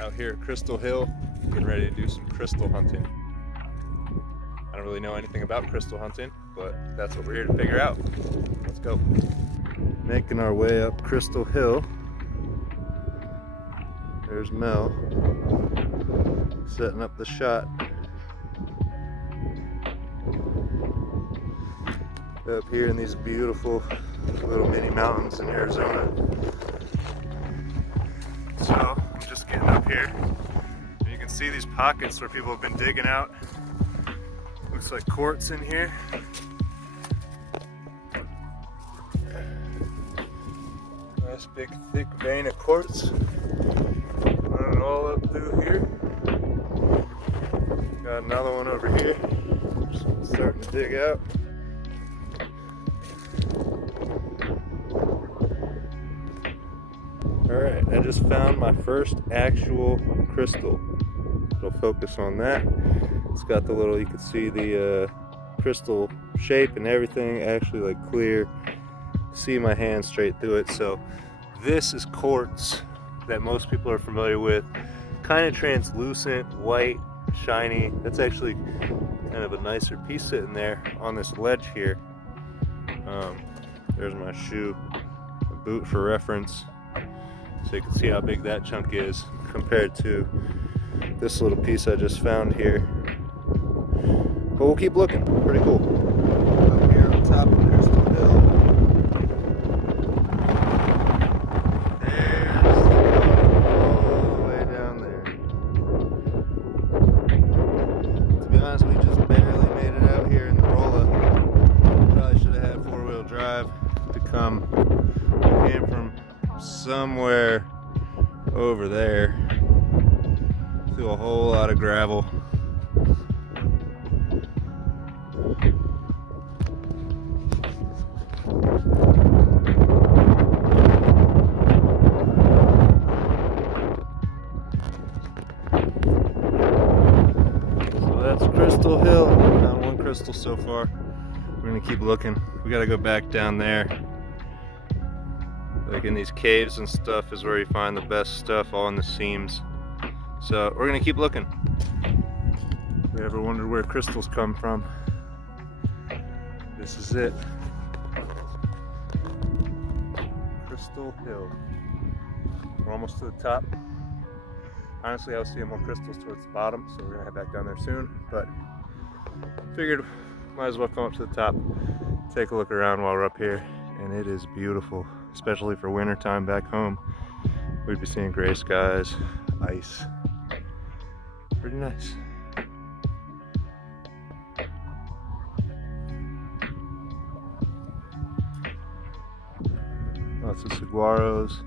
Out here at Crystal Hill, getting ready to do some crystal hunting. I don't really know anything about crystal hunting, but that's what we're here to figure out. Let's go. Making our way up Crystal Hill. There's Mel setting up the shot. Up here in these beautiful little mini mountains in Arizona. So I'm just getting up here. And you can see these pockets where people have been digging out. Looks like quartz in here. Nice big thick vein of quartz running all up through here. Got another one over here. Just starting to dig out. Alright, I just found my first actual crystal. It'll focus on that. It's got the little, you can see the crystal shape and everything, actually like clear. See my hand straight through it. So this is quartz that most people are familiar with. Kind of translucent, white, shiny. That's actually kind of a nicer piece sitting there on this ledge here. There's my shoe, a boot for reference. So you can see how big that chunk is compared to this little piece I just found here. But we'll keep looking. Pretty cool. Up here on top of Crystal Hill. There's the cone all the way down there. To be honest, we just barely made it out here in the Rolla. Probably should have had 4-wheel drive to come. We came from somewhere over there through a whole lot of gravel. So that's Crystal Hill. Found one crystal so far. We're gonna keep looking. We gotta go back down there. Like in these caves and stuff is where you find the best stuff, all in the seams. So we're gonna keep looking. If you ever wondered where crystals come from, this is it. Crystal Hill. We're almost to the top. Honestly, I was seeing more crystals towards the bottom, so we're gonna head back down there soon. But figured might as well come up to the top, take a look around while we're up here, and it is beautiful. Especially for winter time back home. We'd be seeing gray skies, ice. Pretty nice. Lots of saguaros,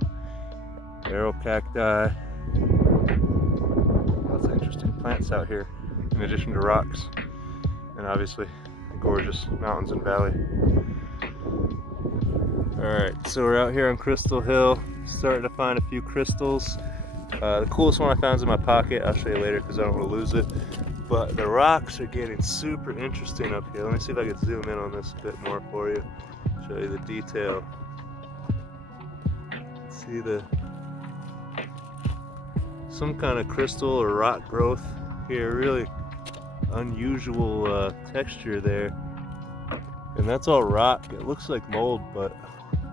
arrow cacti. Lots of interesting plants out here, in addition to rocks. And obviously, gorgeous mountains and valley. Alright, so we're out here on Crystal Hill, starting to find a few crystals. The coolest one I found is in my pocket. I'll show you later because I don't want to lose it. But the rocks are getting super interesting up here. Let me see if I can zoom in on this a bit more for you. Show you the detail. See some kind of crystal or rock growth here. Really unusual texture there. And that's all rock. It looks like mold, but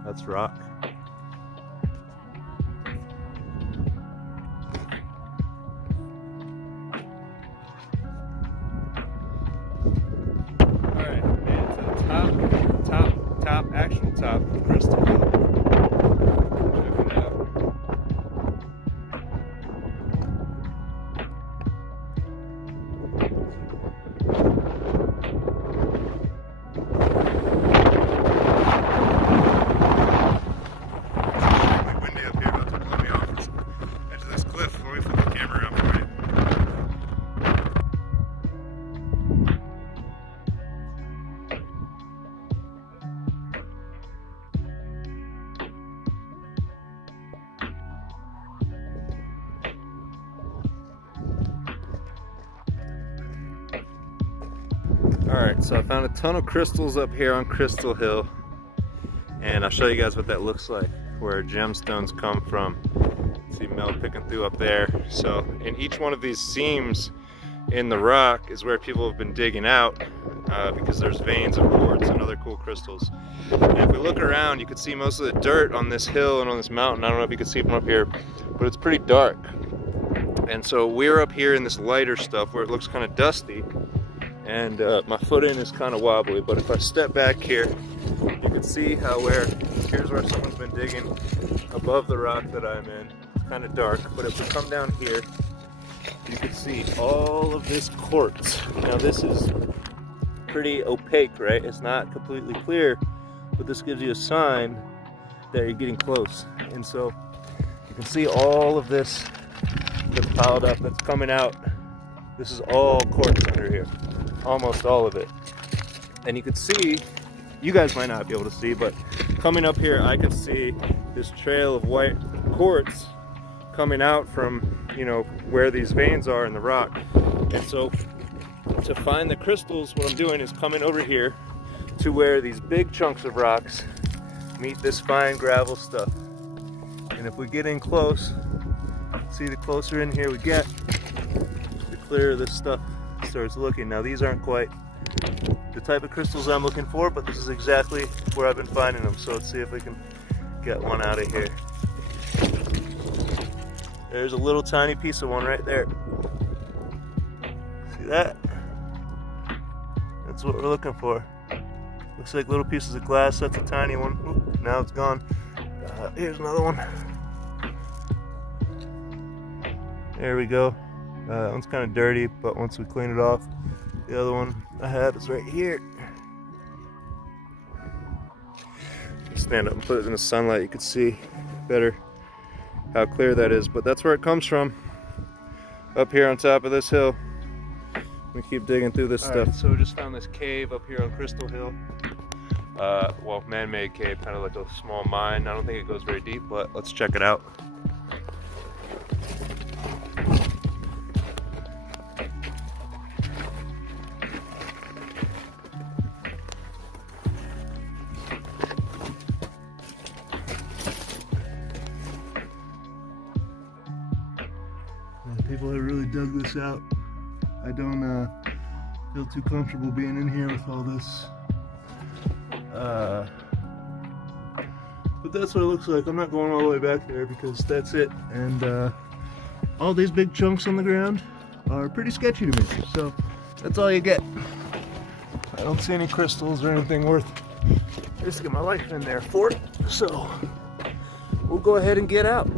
that's rock. Alright, made it to the actual top of Crystal Hill. Check it out. Alright, so I found a ton of crystals up here on Crystal Hill, and I'll show you guys what that looks like, where gemstones come from. See Mel picking through up there. So in each one of these seams in the rock is where people have been digging out because there's veins of quartz and other cool crystals. And if we look around, you can see most of the dirt on this hill and on this mountain. I don't know if you can see from up here, but it's pretty dark. And so we're up here in this lighter stuff where it looks kind of dusty, and my footing is kind of wobbly. But if I step back here, you can see how here's where someone's been digging above the rock that I'm in. It's kind of dark, but if we come down here, you can see all of this quartz. Now this is pretty opaque, right? It's not completely clear, but this gives you a sign that you're getting close. And so you can see all of this that's piled up, that's coming out. This is all quartz under here, almost all of it. And you can see, you guys might not be able to see, but coming up here, I can see this trail of white quartz coming out from, you know, where these veins are in the rock. And so to find the crystals, what I'm doing is coming over here to where these big chunks of rocks meet this fine gravel stuff. And if we get in close, see, the closer in here we get, the clearer this stuff starts looking. Now these aren't quite the type of crystals I'm looking for, but this is exactly where I've been finding them. So let's see if we can get one out of here. There's a little tiny piece of one right there. See that? That's what we're looking for. Looks like little pieces of glass. That's a tiny one. Oop, now it's gone. Here's another one. There we go. That one's kind of dirty, but once we clean it off, the other one I have is right here. Stand up and put it in the sunlight, you can see better how clear that is, but that's where it comes from, up here on top of this hill. We keep digging through this stuff. Right, so we just found this cave up here on Crystal Hill. Well, man-made cave, kind of like a small mine. I don't think it goes very deep, but let's check it out. People have really dug this out. I don't feel too comfortable being in here with all this. But that's what it looks like. I'm not going all the way back there because that's it. And all these big chunks on the ground are pretty sketchy to me. So that's all you get. I don't see any crystals or anything worth risking my life in there for. So we'll go ahead and get out.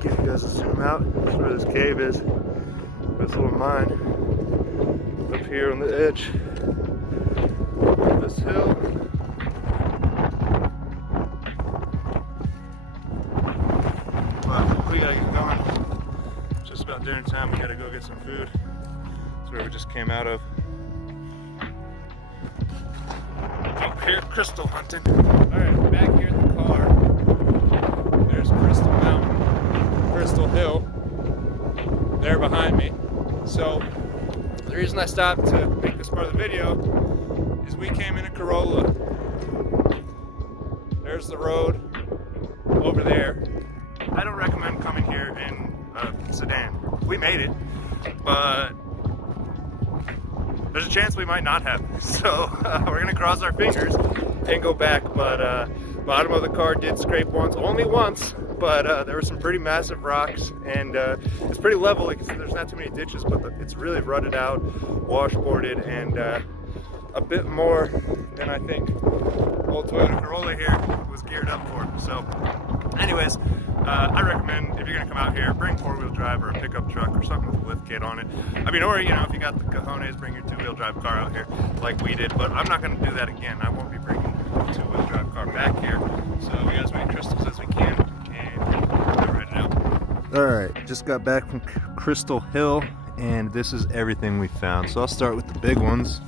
Give you guys a zoom out. That's where this cave is. This little mine up here on the edge of this hill. But we gotta get going. It's just about dinner time. We gotta go get some food. That's where we just came out of. Up here, crystal hunting. Alright, back here in the car. There's Crystal Mountain. Crystal Hill there behind me. So the reason I stopped to make this part of the video is we came in a Corolla. There's the road over there. I don't recommend coming here in a sedan. We made it, but there's a chance we might not have. So we're gonna cross our fingers and go back. But bottom of the car did scrape once, only once. But there were some pretty massive rocks, and it's pretty level. Like, there's not too many ditches, but it's really rutted out, washboarded, and a bit more than I think old Toyota Corolla here was geared up for. So anyways, I recommend if you're gonna come out here, bring 4-wheel drive or a pickup truck or something with a lift kit on it. I mean, or, you know, if you got the cojones, bring your 2-wheel drive car out here like we did. But I'm not gonna do that again. I won't be bringing a 2-wheel drive car back here. So we got as many crystals as we can. Alright, just got back from Crystal Hill, and this is everything we found. So I'll start with the big ones.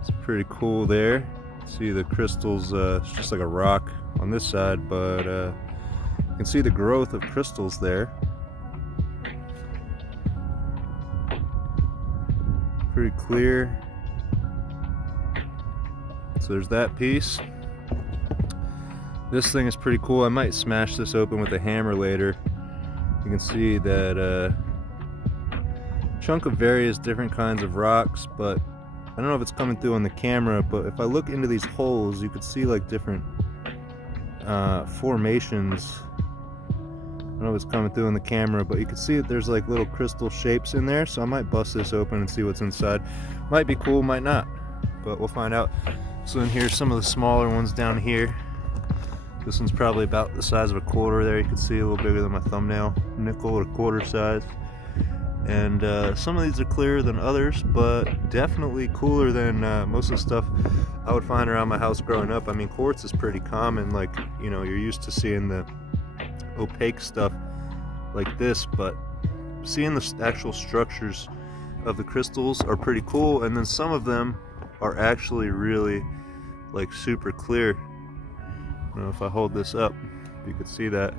It's pretty cool there. See the crystals, it's just like a rock on this side, but you can see the growth of crystals there. Pretty clear. So there's that piece. This thing is pretty cool. I might smash this open with a hammer later. You can see that chunk of various different kinds of rocks, but I don't know if it's coming through on the camera, but if I look into these holes, you could see like different formations. I don't know if it's coming through on the camera, but you can see that there's like little crystal shapes in there, so I might bust this open and see what's inside. Might be cool, might not, but we'll find out. So in here, some of the smaller ones down here. This one's probably about the size of a quarter there. You can see a little bigger than my thumbnail. Nickel at a quarter size. And some of these are clearer than others, but definitely cooler than most of the stuff I would find around my house growing up. I mean, quartz is pretty common, like, you know, you're used to seeing the opaque stuff like this, but seeing the actual structures of the crystals are pretty cool, and then some of them are actually really like super clear. I don't know if I hold this up, you could see that.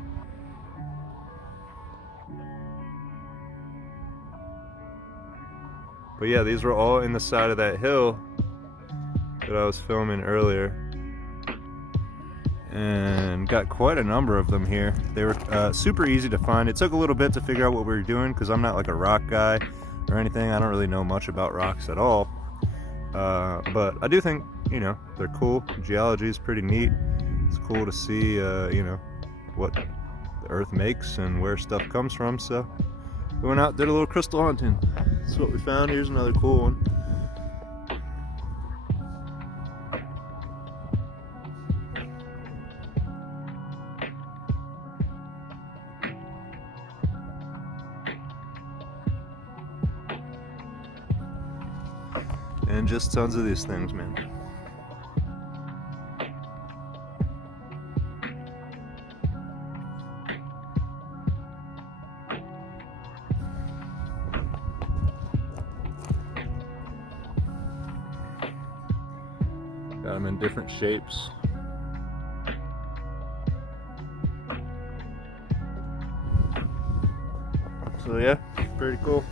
But yeah, these were all in the side of that hill that I was filming earlier, and got quite a number of them here. They were super easy to find. It took a little bit to figure out what we were doing because I'm not like a rock guy or anything. I don't really know much about rocks at all, but I do think, you know, they're cool. Geology is pretty neat. It's cool to see, you know, what the earth makes and where stuff comes from. So we went out, did a little crystal hunting. That's what we found. Here's another cool one. And just tons of these things, man. Got them in different shapes. So yeah, pretty cool.